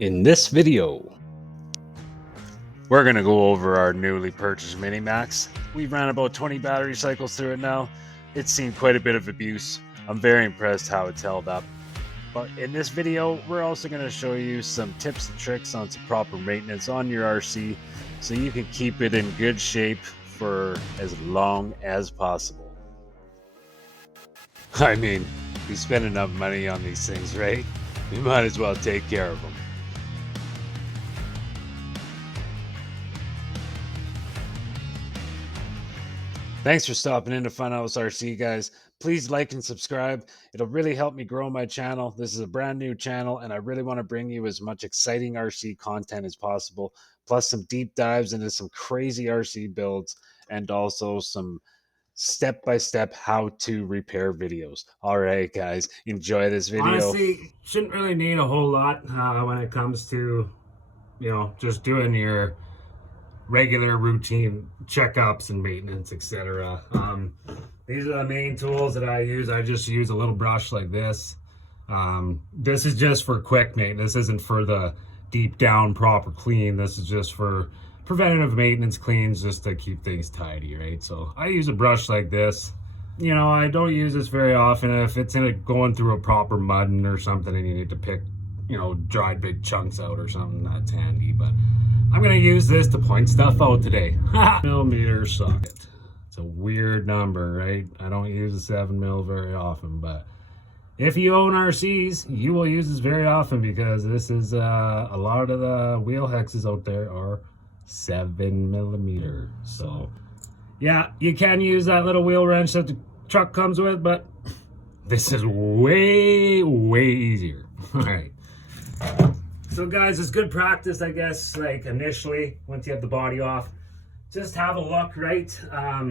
In this video, we're going to go over our newly purchased Mini Maxx. We've ran about 20 battery cycles through it now. It's seen quite a bit of abuse. I'm very impressed how it's held up. But in this video, we're also going to show you some tips and tricks on some proper maintenance on your RC so you can keep it in good shape for as long as possible. I mean, we spend enough money on these things, right? We might as well take care of them. Thanks for stopping in to Funhouse RC, guys. Please like and subscribe. It'll really help me grow my channel. This is a brand new channel, and I really want to bring you as much exciting RC content as possible, plus some deep dives into some crazy RC builds, and also some step-by-step how-to repair videos. All right, guys, enjoy this video. Honestly, shouldn't really need a whole lot when it comes to, just doing your regular routine checkups and maintenance, etc. These are the main tools that I use. I just use a little brush like this. This is just for quick maintenance. This isn't for the deep down proper clean. This is just for preventative maintenance cleans, just to keep things tidy, right? So I use a brush like this. I don't use this very often. If it's going through a proper mudding or something and you need to pick, dried big chunks out or something, that's handy. But I'm going to use this to point stuff out today. Millimeter socket. It's a weird number, right? I don't use a 7 mil very often, but if you own RCs, you will use this very often because this is a lot of the wheel hexes out there are 7 millimeter. So yeah, you can use that little wheel wrench that the truck comes with, but this is way easier. All right. So guys, it's good practice, I guess, like initially, once you have the body off, just have a look, right?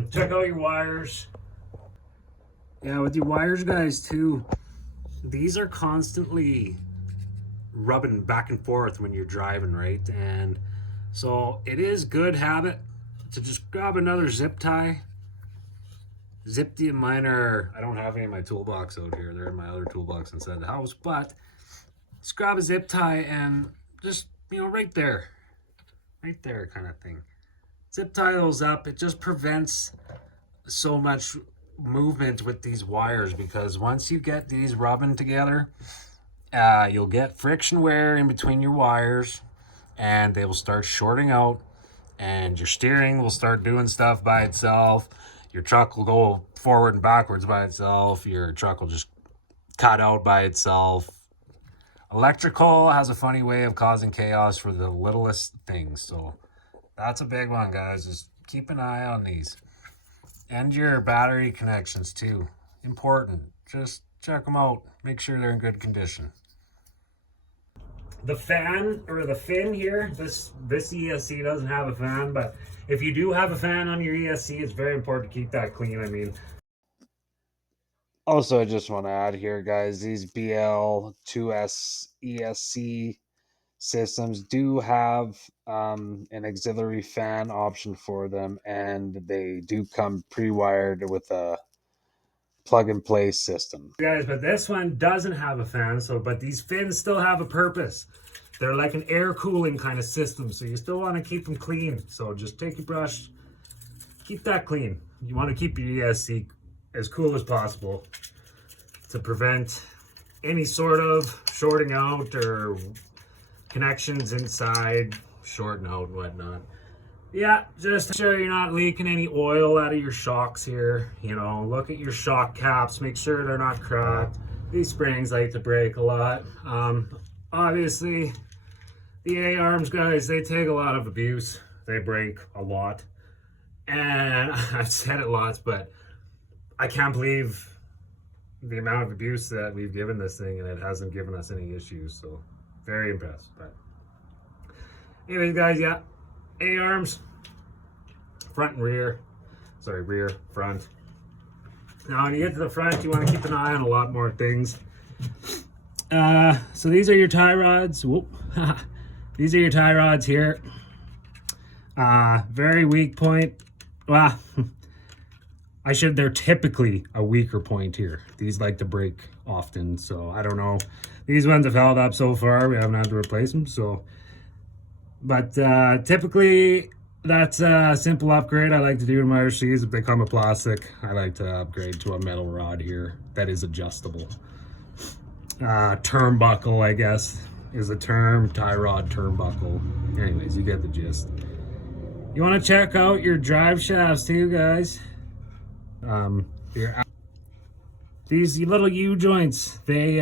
Check out your wires. Yeah, with your wires, guys, too, these are constantly rubbing back and forth when you're driving, right? And so it is good habit to just grab another zip tie. Mine are, I don't have any in my toolbox out here. They're in my other toolbox inside the house, but just grab a zip tie and just, right there kind of thing. Zip tie those up. It just prevents so much movement with these wires, because once you get these rubbing together, you'll get friction wear in between your wires and they will start shorting out, and your steering will start doing stuff by itself. Your truck will go forward and backwards by itself. Your truck will just cut out by itself. Electrical has a funny way of causing chaos for the littlest things. So that's a big one, guys. Just keep an eye on these. And your battery connections too. Important. Just check them out. Make sure they're in good condition. The fan, or the fin here, this ESC doesn't have a fan, but if you do have a fan on your ESC, it's very important to keep that clean. I mean, also, I just want to add here, guys, these BL2S ESC systems do have an auxiliary fan option for them, and they do come pre-wired with a plug-and-play system. Guys, but this one doesn't have a fan, but these fins still have a purpose. They're like an air cooling kind of system, so you still want to keep them clean. So just take your brush, keep that clean. You want to keep your ESC as cool as possible to prevent any sort of shorting out or connections inside shorting out and whatnot. Yeah, just make sure you're not leaking any oil out of your shocks here. Look at your shock caps, make sure they're not cracked. These springs like to break a lot. Obviously, the A-arms, guys, they take a lot of abuse. They break a lot. And I've said it lots, but I can't believe the amount of abuse that we've given this thing, and it hasn't given us any issues. So, very impressed. But anyways, guys, yeah, A-arms, front and rear. Sorry, rear, front. Now, when you get to the front, you want to keep an eye on a lot more things. So these are your tie rods. Whoop. These are your tie rods here. Very weak point. Well, they're typically a weaker point here. These like to break often, so I don't know. These ones have held up so far. We haven't had to replace them. So, but typically that's a simple upgrade I like to do to my RCs. If they come with plastic, I like to upgrade to a metal rod here that is adjustable. Turnbuckle, I guess, is a term. Tie rod turnbuckle. Anyways, you get the gist. You want to check out your drive shafts too, guys. These little U-joints, they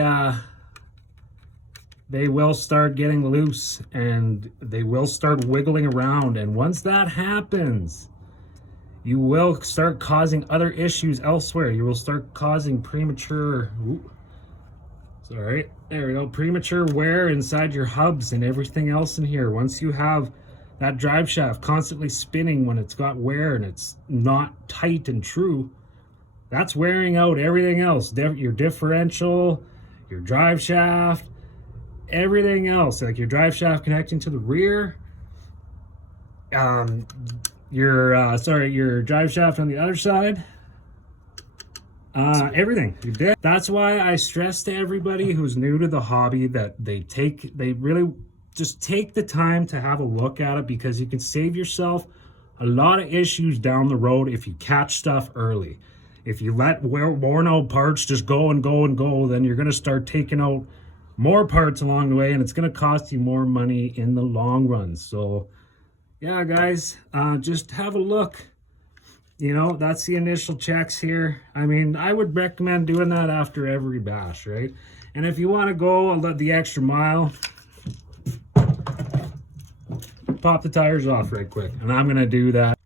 will start getting loose and they will start wiggling around. And once that happens, you will start causing other issues elsewhere. You will start causing premature, there we go, premature wear inside your hubs and everything else in here. Once you have that drive shaft constantly spinning when it's got wear and it's not tight and true, that's wearing out everything else. Your differential, your drive shaft, everything else, like your drive shaft connecting to the rear, your drive shaft on the other side, everything. That's why I stress to everybody who's new to the hobby that they really just take the time to have a look at it, because you can save yourself a lot of issues down the road if you catch stuff early. If you let worn out parts just go and go and go, then you're going to start taking out more parts along the way, and it's going to cost you more money in the long run. So yeah, guys, just have a look. You know, that's the initial checks here. I mean, I would recommend doing that after every bash, right? And if you want to go the extra mile, pop the tires off right quick, and I'm going to do that.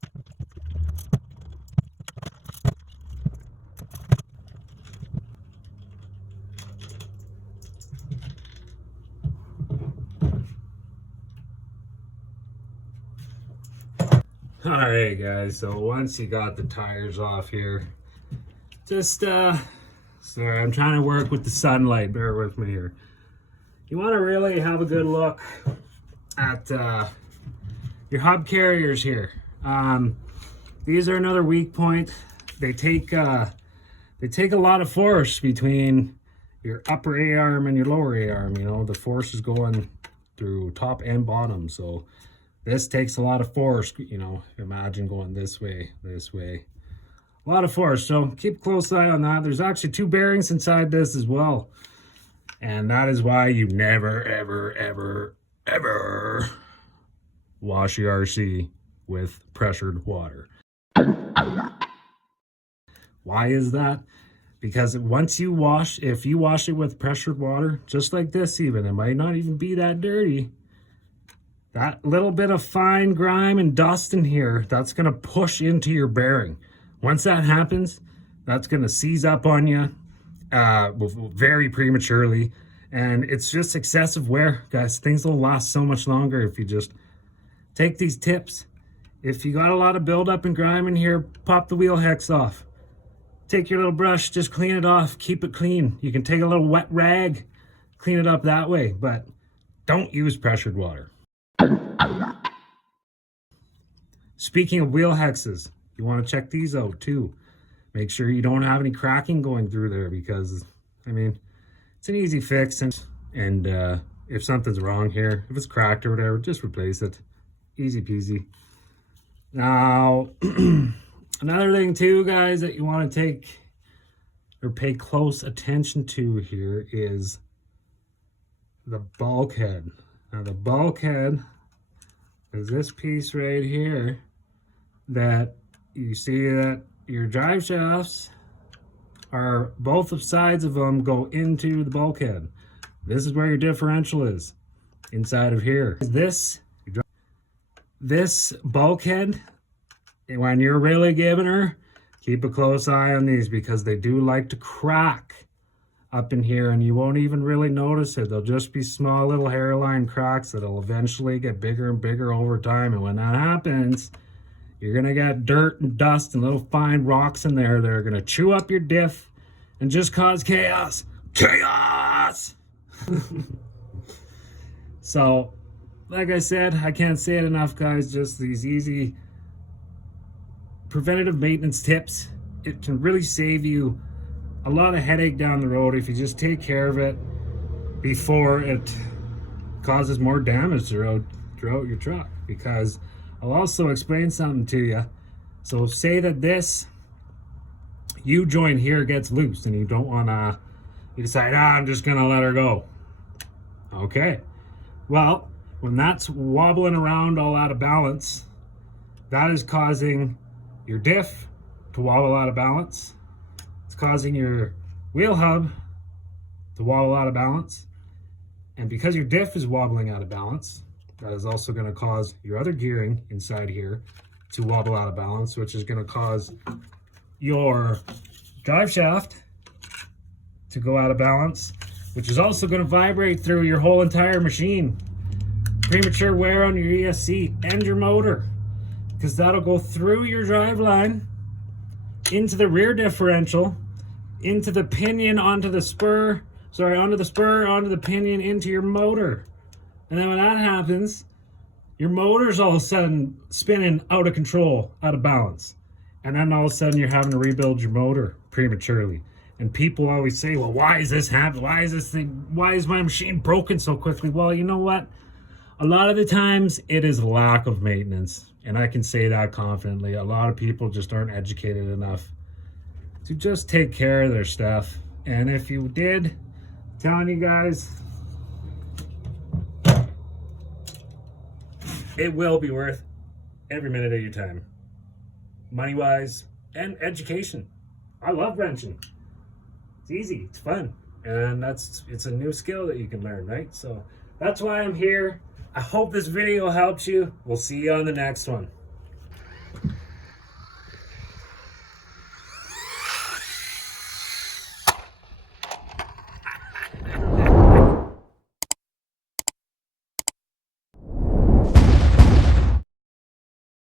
All right, guys, so once you got the tires off here, just sorry, I'm trying to work with the sunlight, bear with me here. You want to really have a good look at your hub carriers here. These are another weak point. They take a lot of force between your upper A-arm and your lower A-arm. You know, the force is going through top and bottom, so this takes a lot of force. You know, imagine going this way, a lot of force. So keep a close eye on that. There's actually 2 bearings inside this as well, and that is why you never, ever, ever, ever wash your RC with pressured water. Why is that? Because once you wash, if you wash it with pressured water, just like this even, it might not even be that dirty. That little bit of fine grime and dust in here, that's going to push into your bearing. Once that happens, that's going to seize up on you very prematurely. And it's just excessive wear, guys. Things will last so much longer if you just take these tips. If you got a lot of buildup and grime in here, pop the wheel hex off. Take your little brush, just clean it off, keep it clean. You can take a little wet rag, clean it up that way, but don't use pressured water. Speaking of wheel hexes, you want to check these out too. Make sure you don't have any cracking going through there, because, I mean, it's an easy fix. And if something's wrong here, if it's cracked or whatever, just replace it. Easy peasy. Now, another thing too, guys, that you want to take or pay close attention to here is the bulkhead. Now, the bulkhead is this piece right here that you see that your drive shafts are, both sides of them go into the bulkhead. This is where your differential is, inside of here. This bulkhead, when you're really giving her, keep a close eye on these, because they do like to crack up in here, and you won't even really notice it. They'll just be small little hairline cracks that'll eventually get bigger and bigger over time. And when that happens, you're gonna get dirt and dust and little fine rocks in there that are gonna chew up your diff and just cause chaos. So, like I said, I can't say it enough, guys. Just these easy preventative maintenance tips. It can really save you a lot of headache down the road if you just take care of it. before it causes more damage throughout your truck. Because I'll also explain something to you. So say that this U-joint here gets loose and you don't want to, you decide, I'm just going to let her go. Okay. Well, when that's wobbling around all out of balance, that is causing your diff to wobble out of balance. It's causing your wheel hub to wobble out of balance. And because your diff is wobbling out of balance, that is also going to cause your other gearing inside here to wobble out of balance, which is going to cause your drive shaft to go out of balance, which is also going to vibrate through your whole entire machine. Premature wear on your ESC and your motor, because that'll go through your drive line, into the rear differential, into the pinion, onto the spur, onto the pinion, into your motor. And then when that happens, your motor's all of a sudden spinning out of control, out of balance. And then all of a sudden you're having to rebuild your motor prematurely. And people always say, well, why is this happening? Why is my machine broken so quickly? Well, you know what? A lot of the times it is lack of maintenance. And I can say that confidently. A lot of people just aren't educated enough to just take care of their stuff. And if you did, I'm telling you guys, it will be worth every minute of your time, money-wise and education. I love wrenching. It's easy, it's fun, and it's a new skill that you can learn, right? So that's why I'm here. I hope this video helps you. We'll see you on the next one.